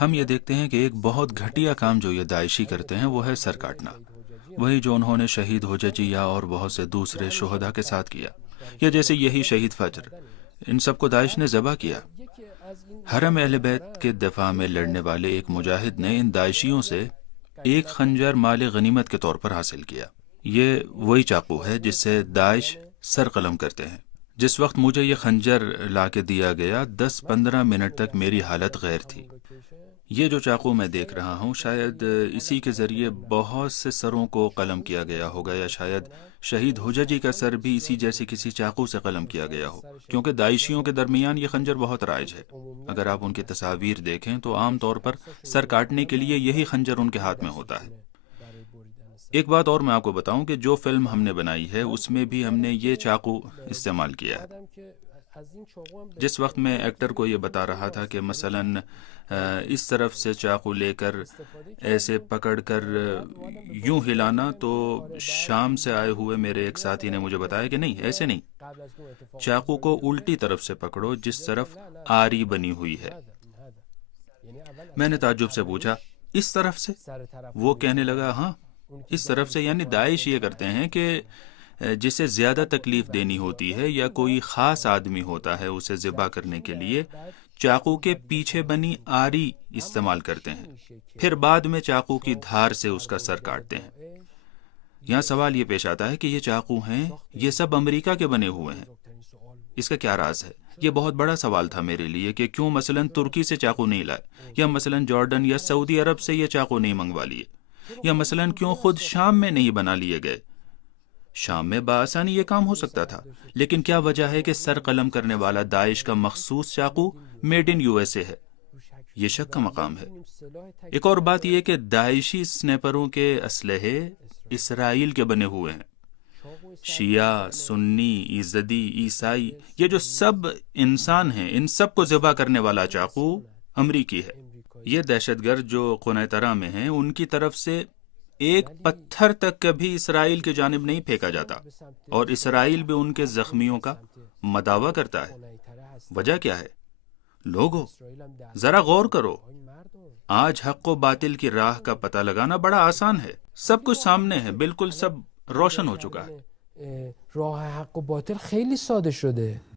ہم یہ دیکھتے ہیں کہ ایک بہت گھٹیا کام جو یہ داعشی کرتے ہیں وہ ہے سر کاٹنا، وہی جو انہوں نے شہید ہوججیہ اور بہت سے دوسرے شہداء کے ساتھ کیا، یا جیسے یہی شہید فجر، ان سب کو داعش نے ذبح کیا۔ حرم اہل بیت کے دفاع میں لڑنے والے ایک مجاہد نے ان داعشیوں سے ایک خنجر مال غنیمت کے طور پر حاصل کیا۔ یہ وہی چاقو ہے جس سے داعش سر قلم کرتے ہیں۔ جس وقت مجھے یہ خنجر لا کے دیا گیا 10-15 منٹ تک میری حالت غیر تھی۔ یہ جو چاقو میں دیکھ رہا ہوں شاید اسی کے ذریعے بہت سے سروں کو قلم کیا گیا ہوگا، یا شاید شہید حججی کا سر بھی اسی جیسے کسی چاقو سے قلم کیا گیا ہو، کیونکہ داعشیوں کے درمیان یہ خنجر بہت رائج ہے۔ اگر آپ ان کی تصاویر دیکھیں تو عام طور پر سر کاٹنے کے لیے یہی خنجر ان کے ہاتھ میں ہوتا ہے۔ ایک بات اور میں آپ کو بتاؤں کہ جو فلم ہم نے بنائی ہے اس میں بھی ہم نے یہ چاقو استعمال کیا ہے۔ جس وقت میں ایکٹر کو یہ بتا رہا تھا کہ مثلاً اس طرف سے چاقو لے کر ایسے پکڑ کر یوں ہلانا، تو شام سے آئے ہوئے میرے ایک ساتھی نے مجھے بتایا کہ نہیں، ایسے نہیں، چاقو کو الٹی طرف سے پکڑو جس طرف آری بنی ہوئی ہے۔ میں نے تعجب سے پوچھا اس طرف سے؟ وہ کہنے لگا ہاں اس طرف سے، یعنی داعش یہ کرتے ہیں کہ جسے زیادہ تکلیف دینی ہوتی ہے یا کوئی خاص آدمی ہوتا ہے اسے ذبح کرنے کے لیے، چاقو کے پیچھے بنی آری استعمال کرتے ہیں، پھر بعد میں چاقو کی دھار سے اس کا سر کاٹتے ہیں۔ یہاں سوال یہ پیش آتا ہے کہ یہ چاقو ہیں یہ سب امریکہ کے بنے ہوئے ہیں، اس کا کیا راز ہے؟ یہ بہت بڑا سوال تھا میرے لیے کہ کیوں مثلاً ترکی سے چاقو نہیں لائے، یا مثلاً جارڈن یا سعودی عرب سے یہ چاقو نہیں منگوا لیے، یا مثلاً کیوں خود شام میں نہیں بنا لیے گئے۔ شام میں بآسانی یہ کام ہو سکتا تھا، لیکن کیا وجہ ہے کہ سر قلم کرنے والا داعش کا مخصوص چاقو made in U S A ہے؟ یہ شک کا مقام ہے۔ ایک اور بات یہ کہ داعشی سنیپروں کے اسلحے اسرائیل کے بنے ہوئے ہیں۔ شیعہ، سنی، ایزدی، عیسائی، یہ جو سب انسان ہیں، ان سب کو ذبح کرنے والا چاقو امریکی ہے۔ یہ دہشت گرد جو قنیطرہ میں ہیں ان کی طرف سے ایک پتھر تک کبھی اسرائیل کی جانب نہیں پھینکا جاتا، اور اسرائیل بھی ان کے زخمیوں کا مداوع کرتا ہے۔ وجہ کیا ہے؟ لوگو ذرا غور کرو، آج حق و باطل کی راہ کا پتہ لگانا بڑا آسان ہے، سب کچھ سامنے ہے، بالکل سب روشن ہو چکا ہے۔ راه حق و باطل خیلی ساده شده.